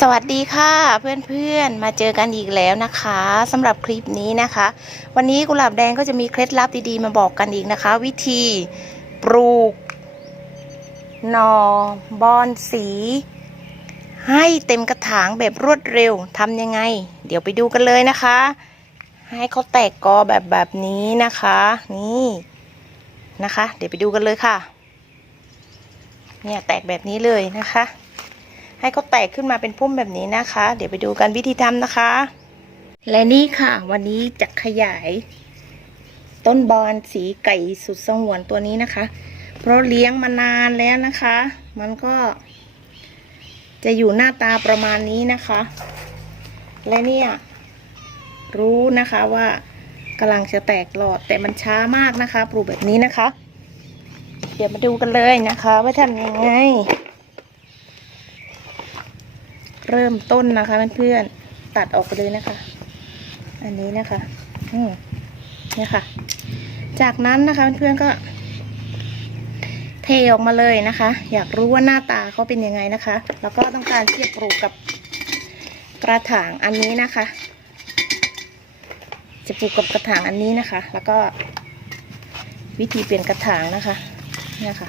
สวัสดีค่ะเพื่อนๆมาเจอกันอีกแล้วนะคะสำหรับคลิปนี้นะคะ วันนี้กุหลาบแดงก็จะมีเคล็ดลับดีๆมาบอกกันอีกนะคะ วิธีปลูกหนอบอนสี ให้เต็มกระถางแบบรวดเร็วทำยังไง เดี๋ยวไปดูกันเลยนะคะ ให้เขาแตกกอแบบแบบนี้นะคะ นี่นะคะ เดี๋ยวไปดูกันเลยค่ะ เนี่ยแตกแบบนี้เลยนะคะ ให้เขาแตกขึ้นมาเป็นพุ่มแบบนี้นะคะ เดี๋ยวไปดูกันวิธีทำนะคะ และนี่ค่ะ วันนี้จะขยาย ต้นบอนสีไก่สุดสงวนตัวนี้นะคะ เพราะเลี้ยงมานานแล้วนะคะ มันก็ จะอยู่หน้าตาประมาณนี้นะคะ และเนี่ยรู้นะคะว่ากำลังจะแตกหลอดแต่มันช้ามากนะคะ ปลูกแบบนี้นะคะ เดี๋ยวมาดูกันเลยนะคะ ว่าทำยังไง เริ่มต้นนะคะเพื่อนๆตัดออกไปเลยนะคะ อันนี้นะคะอืมเนี่ยค่ะ จากนั้นนะคะเพื่อนๆก็ เทออกมาเลยนะคะ อยากรู้ว่าหน้าตาเขาเป็นยังไงนะคะ แล้วก็ต้องการเที่จะปลูกกับกระถางอันนี้นะคะ จะปลูกกับกระถางอันนี้นะคะ แล้วก็วิธีเปลี่ยนกระถางนะคะเนี่ยค่ะ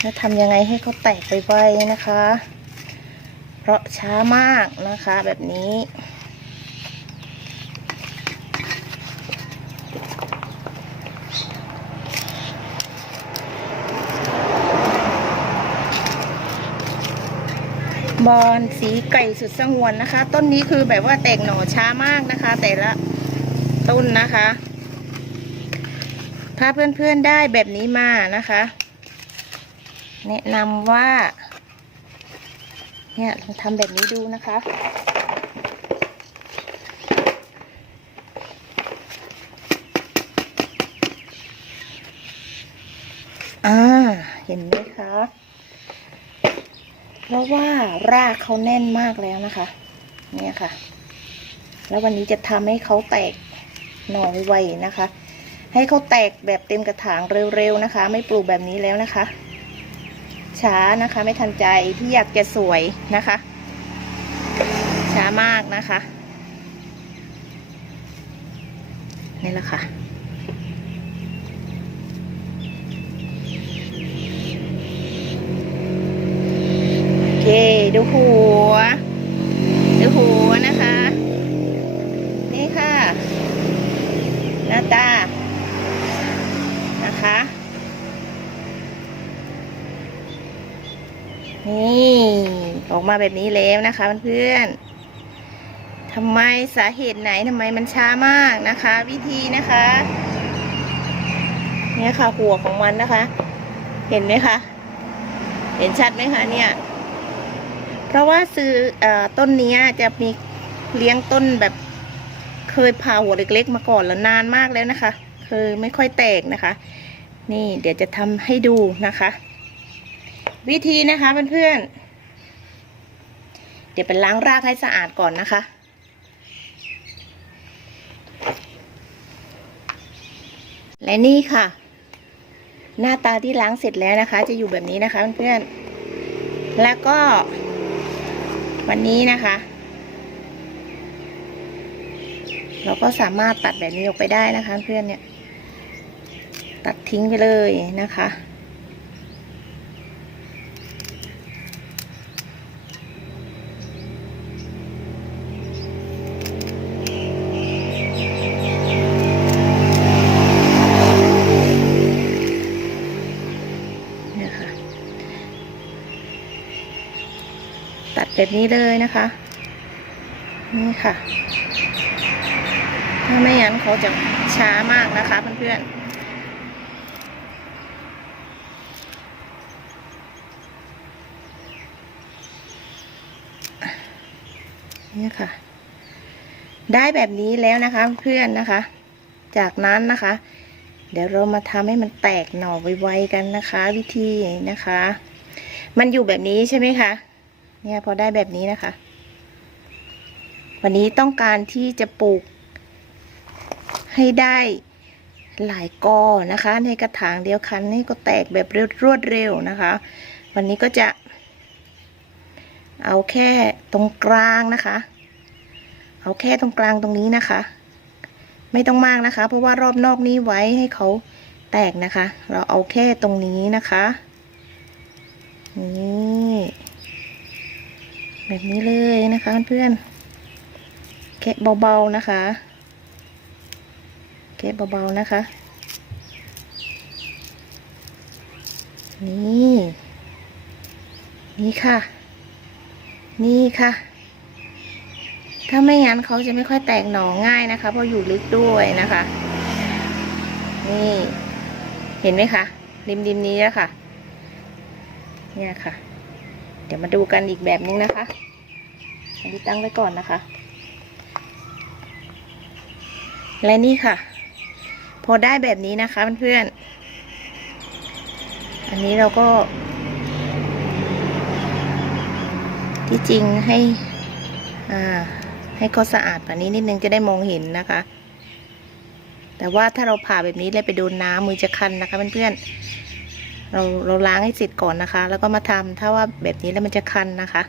แล้วทำยังไงให้เขาแตกไปไวๆนะคะ เพราะช้ามากนะคะแบบนี้ บอนสีไก่สุดสงวนนะคะ ต้นนี้คือแบบว่าแตกหน่อช้ามากนะคะ แต่ละต้นนะคะ ถ้าเพื่อนๆได้แบบนี้มานะคะ แนะนำว่า เนี่ยลองทำแบบนี้ดูนะคะ อ่า เห็นไหมคะ เพราะว่ารากเขาแน่นมากแล้วนะคะ เนี่ยค่ะ แล้ววันนี้จะทำให้เขาแตกหน่อไวๆนะคะ ให้เขาแตกแบบเต็มกระถางเร็วๆนะคะ ไม่ปลูกแบบนี้แล้วนะคะ ช้านะคะ ไม่ทันใจที่อยากจะสวยนะคะ ช้ามากนะคะนี่แหละค่ะโอเคดูหัวดูหัวนะคะ นี่ค่ะ หน้าตานะคะ นี่ออกมาแบบนี้แล้วนะคะเพื่อนๆทำไมสาเหตุไหนทำไมมันช้ามากนะคะ วิธีนะคะ เนี่ยค่ะหัวของมันนะคะ เห็นไหมคะ เห็นชัดไหมคะเนี่ย เพราะว่าซื้ออต้นนี้จะมีเลี้ยงต้นแบบเคยผ่าหัวเล็กๆ มาก่อนแล้วนานมากแล้วนะคะเคยไม่ค่อยแตกนะคะ นี่เดี๋ยวจะทำให้ดูนะคะ วิธีนะคะเพื่อนๆ เดี๋ยวไปล้างรากให้สะอาดก่อนนะคะ และนี่ค่ะ หน้าตาที่ล้างเสร็จแล้วนะคะ จะอยู่แบบนี้นะคะเพื่อนๆ แล้วก็ วันนี้นะคะ เราก็สามารถตัดแบบนี้ออกไปได้นะคะเพื่อนเนี่ย ตัดทิ้งไปเลยนะคะ เนี่ยค่ะ ตัด แบบนี้เลยนะคะ นี่ค่ะ ถ้าไม่งั้นเขาจะช้ามากนะคะเพื่อนๆนี่ค่ะ ได้แบบนี้แล้วนะคะ เพื่อนนะคะ จากนั้นนะคะ เดี๋ยวเรามาทำให้มันแตกหน่อไวๆกันนะคะ วิธีนะคะ มันอยู่แบบนี้ใช่ไหมคะ เนี่ยพอได้แบบนี้นะคะ วันนี้ต้องการที่จะปลูก ให้ได้หลายกอนะคะ ในกระถางเดียวกันนี่ก็แตกแบบรวดเร็วนะคะ วันนี้ก็จะเอาแค่ตรงกลางนะคะ เอาแค่ตรงกลางตรงนี้นะคะ ไม่ต้องมากนะคะ เพราะว่ารอบนอกนี้ไว้ให้เขาแตกนะคะ เราเอาแค่ตรงนี้นะคะ นี่ แบบนี้เลยนะคะเพื่อนแกะเบาๆนะคะ แกะเบาๆนะคะ นี่ นี่ค่ะ นี่ค่ะ ถ้าไม่งั้นเขาจะไม่ค่อยแตกหน่อง่ายนะคะ เพราะอยู่ลึกด้วยนะคะ นี่ เห็นไหมคะริมริมนี้แล้วค่ะ เนี่ยค่ะ เดี๋ยวมาดูกันอีกแบบนึงนะคะอันนี้ตั้งไว้ก่อนนะคะ และนี่ค่ะ พอได้แบบนี้นะคะเพื่อนๆอันนี้เราก็ ที่จริงให้อ่าให้เขาสะอาดกว่านี้นิดนึงจะได้มองเห็นนะคะ แต่ว่าถ้าเราผ่าแบบนี้เลยไปโดนน้ำมือจะคันนะคะเพื่อนๆ เราเราล้างให้เสร็จก่อนนะคะ แล้วก็มาทำถ้าว่าแบบนี้แล้วมันจะคันนะคะ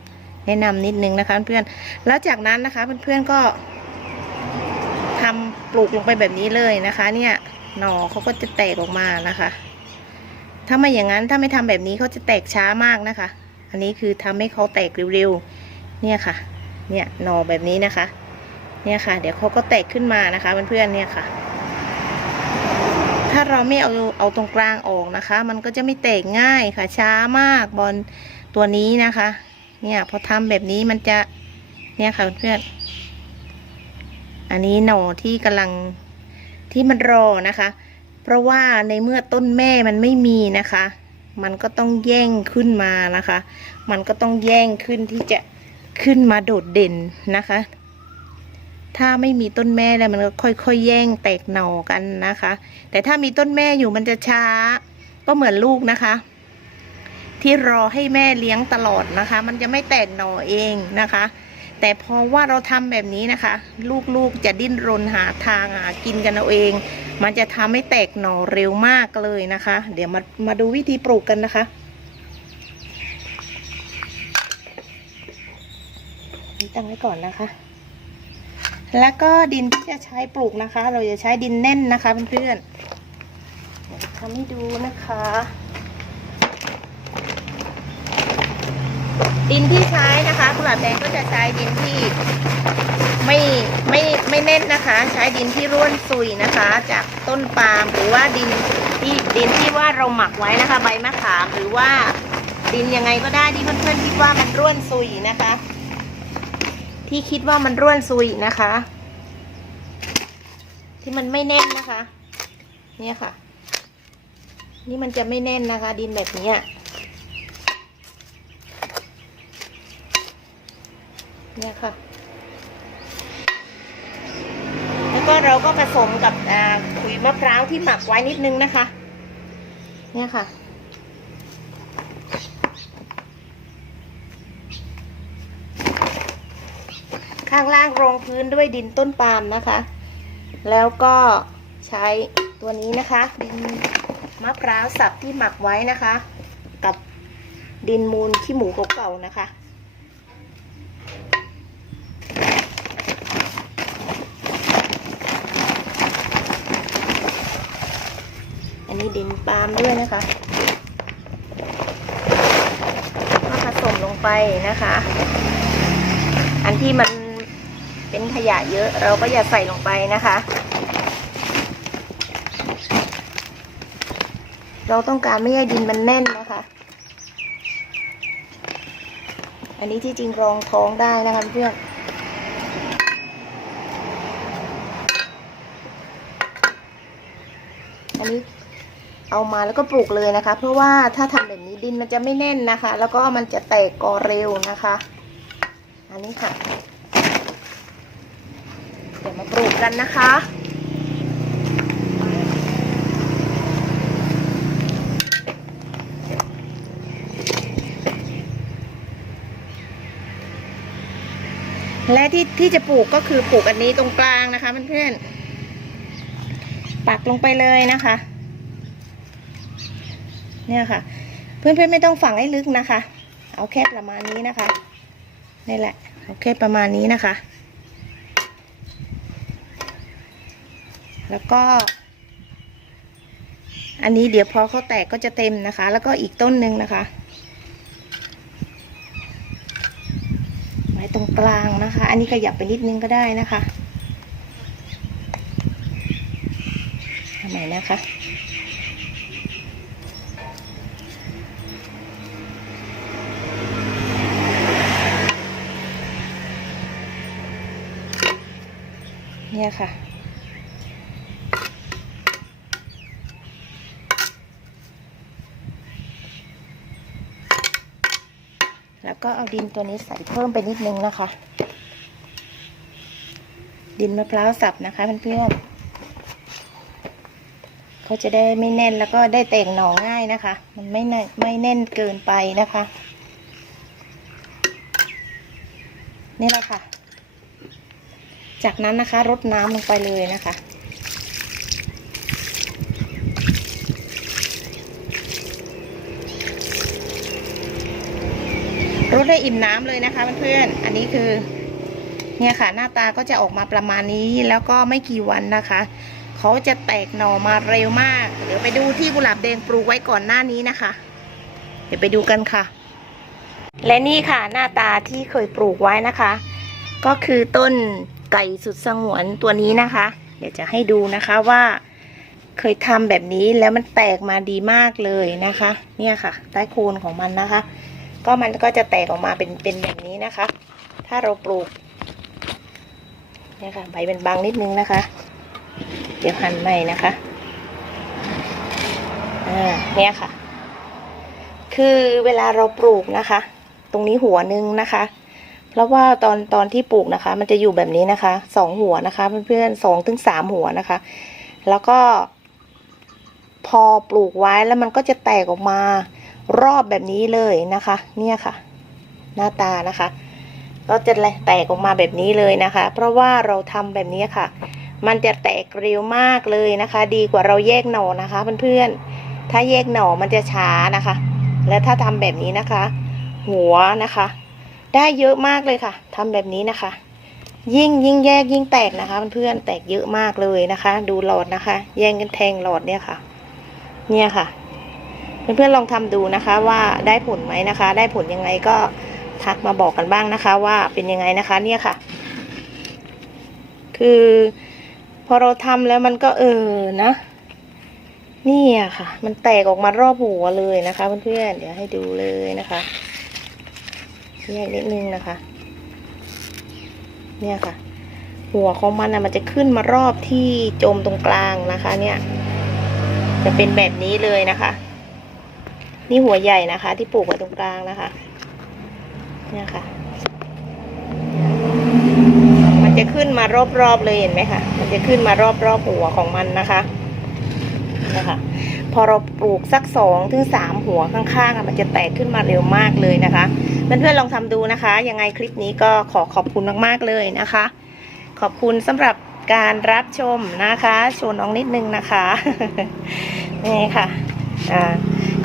แนะนำนิดนึงนะคะเพื่อนแล้วจากนั้นนะคะเพื่อนๆก็ทำปลูกลงไปแบบนี้เลยนะคะ เนี่ยหน่อเขาก็จะแตกออกมานะคะ ถ้าไม่อย่างนั้นถ้าไม่ทำแบบนี้เขาจะแตกช้ามากนะคะ อันนี้คือทำให้เขาแตกเร็วๆเนี่ยค่ะ เนี่ยหน่อแบบนี้นะคะ เนี่ยค่ะ เดี๋ยวเขาก็แตกขึ้นมานะคะเพื่อนๆเนี่ยค่ะ ถ้าเราไม่เอาเอาตรงกลางออกนะคะ มันก็จะไม่แตกง่ายค่ะ ช้ามากบอลตัวนี้นะคะ เนี่ยพอทำแบบนี้มันจะเนี่ยค่ะเพื่อนอันนี้หน่อที่กำลังที่มันรอนะคะ เพราะว่าในเมื่อต้นแม่มันไม่มีนะคะ มันก็ต้องแย่งขึ้นมานะคะ มันก็ต้องแย่งขึ้นที่จะขึ้นมาโดดเด่นนะคะ ถ้าไม่มีต้นแม่แล้วมันก็ค่อยๆ แย่งแตกหน่อกันนะคะ แต่ถ้ามีต้นแม่อยู่มันจะช้า ก็เหมือนลูกนะคะ ที่รอให้แม่เลี้ยงตลอดนะคะ มันจะไม่แตกหน่อเองนะคะ แต่พอว่าเราทำแบบนี้นะคะ ลูกๆจะดิ้นรนหาทางหากินกันเอาเอง มันจะทำให้แตกหน่อเร็วมากเลยนะคะ เดี๋ยวมามาดูวิธีปลูกกันนะคะตั้งไว้ก่อนนะคะ แล้วก็ดินที่จะใช้ปลูกนะคะ เราจะใช้ดินแน่นนะคะเพื่อนๆทำให้ดูนะคะ ดินที่ใช้นะคะกุหลาบแดงก็จะใช้ดินที่ไม่ไม่ไม่แน่นนะคะ ใช้ดินที่ร่วนซุยนะคะ จากต้นปาล์มหรือว่าดินที่ดินที่ว่าเราหมักไว้นะคะ ใบมะขามหรือว่าดินยังไงก็ได้ที่เพื่อนๆคิดว่ามันร่วนซุยนะคะ ที่คิดว่ามันร่วนซุยนะคะ ที่มันไม่แน่นนะคะ เนี่ยค่ะ นี่มันจะไม่แน่นนะคะ ดินแบบนี้เนี่ยค่ะ แล้วก็เราก็ผสมกับขุยมะพร้าวที่หมักไว้นิดนึงนะคะ เนี่ยค่ะ ข้างล่างรองพื้นด้วยดินต้นปาล์มนะคะ แล้วก็ใช้ตัวนี้นะคะ ดินมะพร้าวสับที่หมักไว้นะคะ กับดินมูลขี้หมูเก่าๆนะคะอันนี้ดินปาล์มด้วยนะคะก็ผสมลงไปนะคะ อันที่มัน เป็นขยะเยอะเราก็อย่าใส่ลงไปนะคะ เราต้องการไม่ให้ดินมันแน่นนะคะ อันนี้ที่จริงรองท้องได้นะคะเพื่อนอันนี้เอามาแล้วก็ปลูกเลยนะคะ เพราะว่าถ้าทำแบบนี้ดินมันจะไม่แน่นนะคะ แล้วก็มันจะแตกกอเร็วนะคะ อันนี้ค่ะ มาปลูกกันนะคะ และที่ที่จะปลูกก็คือปลูกอันนี้ตรงกลางนะคะเพื่อนๆปักลงไปเลยนะคะ เนี่ยค่ะ เพื่อนๆไม่ต้องฝังให้ลึกนะคะ เอาแค่ประมาณนี้นะคะนี่แหละโอเคประมาณนี้นะคะ แล้วก็ อันนี้เดี๋ยวพอเขาแตกก็จะเต็มนะคะ แล้วก็อีกต้นหนึ่งนะคะ ไว้ตรงกลางนะคะ อันนี้ขยับไปนิดนึงก็ได้นะคะทำไมนะคะเนี่ยค่ะ แล้ว ก็เอาดินตัวนี้ใส่เพิ่มไปนิดนึงนะคะ ดินมะพร้าวสับนะคะเพื่อนๆเขาจะได้ไม่แน่นแล้วก็ได้แต่งหน่อง่ายนะคะ มันไม่แน่นไม่แน่นเกินไปนะคะ นี่แหละค่ะ จากนั้นนะคะรดน้ำลงไปเลยนะคะ รดให้อิ่มน้ำเลยนะคะเพื่อนๆอันนี้คือ เนี่ยค่ะ หน้าตาก็จะออกมาประมาณนี้แล้วก็ไม่กี่วันนะคะเขาจะแตกหน่อมาเร็วมาก เดี๋ยวไปดูที่กุหลาบแดงปลูกไว้ก่อนหน้านี้นะคะ เดี๋ยวไปดูกันค่ะ และนี่ค่ะหน้าตาที่เคยปลูกไว้นะคะ ก็คือต้นไก่สุดสงวนตัวนี้นะคะ เดี๋ยวจะให้ดูนะคะว่า เคยทำแบบนี้แล้วมันแตกมาดีมากเลยนะคะ เนี่ยค่ะ ใต้โคนของมันนะคะ ก็มันก็จะแตกออกมาเป็นเป็นแบบนี้นะคะ ถ้าเราปลูกเนี่ยค่ะใบเป็นบางนิดนึงนะคะ เดี๋ยวหั่นใหม่นะคะอ่าเนี่ยค่ะ คือเวลาเราปลูกนะคะ ตรงนี้หัวหนึงนะคะเพราะว่าตอนตอนที่ปลูกนะคะ มันจะอยู่แบบนี้นะคะสองหัวนะคะเพื่อนๆสองถึงสามหัวนะคะ แล้วก็ พอปลูกไว้แล้วมันก็จะแตกออกมา รอบแบบนี้เลยนะคะ เนี่ยค่ะ หน้าตานะคะ ก็จะแตกออกมาแบบนี้เลยนะคะ เพราะว่าเราทำแบบนี้ค่ะ มันจะแตกเร็วมากเลยนะคะ ดีกว่าเราแยกหน่อนะคะเพื่อนๆถ้าแยกหน่อมันจะช้านะคะ และถ้าทำแบบนี้นะคะ หัวนะคะ ได้เยอะมากเลยค่ะทำแบบนี้นะคะยิ่งยิ่งแยกยิ่งแตกนะคะเพื่อนๆแตกเยอะมากเลยนะคะ ดูหลอดนะคะ แย่งกันแทงหลอดเนี่ยค่ะ เนี่ยค่ะ เพื่อนๆลองทำดูนะคะว่าได้ผลไหมนะคะ ได้ผลยังไงก็ทักมาบอกกันบ้างนะคะ ว่าเป็นยังไงนะคะ เนี่ยค่ะ คือพอเราทำแล้วมันก็เออนะนี่อะค่ะ มันแตกออกมารอบหัวเลยนะคะเพื่อนๆเดี๋ยวให้ดูเลยนะคะแยกนิดนึงนะคะ เนี่ยค่ะ หัวของมันนะมันจะขึ้นมารอบที่จมตรงกลางนะคะ เนี่ย จะเป็นแบบนี้เลยนะคะ นี่หัวใหญ่นะคะ ที่ปลูกไว้ตรงกลางนะคะ เนี่ยค่ะ มันจะขึ้นมารอบๆเลยเห็นไหมคะ มันจะขึ้นมารอบๆหัวของมันนะคะนะคะพอเราปลูกสักสองถึงสามหัวข้างๆมันจะแตกขึ้นมาเร็วมากเลยนะคะเพื่อนๆลองทำดูนะคะ ยังไงคลิปนี้ก็ขอขอบคุณมากๆเลยนะคะ ขอบคุณสำหรับการรับชมนะคะชวนน้องนิดนึงนะคะนี่ค่ะ อ่า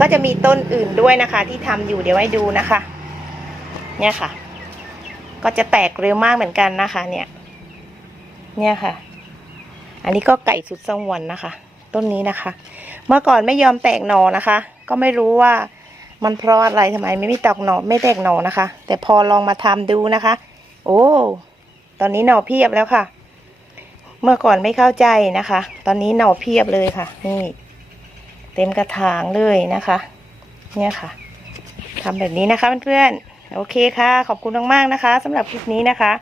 ก็จะมีต้นอื่นด้วยนะคะ ที่ทำอยู่เดี๋ยวให้ดูนะคะ เนี่ยค่ะ ก็จะแตกเร็วมากเหมือนกันนะคะ เนี่ย เนี่ยค่ะ อันนี้ก็ไก่สุดสงวนนะคะ ต้นนี้นะคะ เมื่อก่อนไม่ยอมแตกหนอนะคะ ก็ไม่รู้ว่ามันเพราะอะไรทำไมไม่มีแตกหน่อไม่แตกหนอนะคะ แต่พอลองมาทำดูนะคะ โอ้ตอนนี้หน่อเพียบแล้วค่ะ เมื่อก่อนไม่เข้าใจนะคะ ตอนนี้หน่อเพียบเลยค่ะ นี่ เต็มกระถางเลยนะคะ เนี่ยค่ะทำแบบนี้นะคะเพื่อนๆโอเคค่ะ ขอบคุณมากๆนะคะสำหรับคลิปนี้นะคะ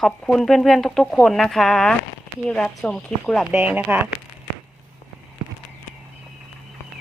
ขอบคุณเพื่อนๆทุก ๆ คนนะคะ ที่รับชมคลิปกุหลาบแดงนะคะ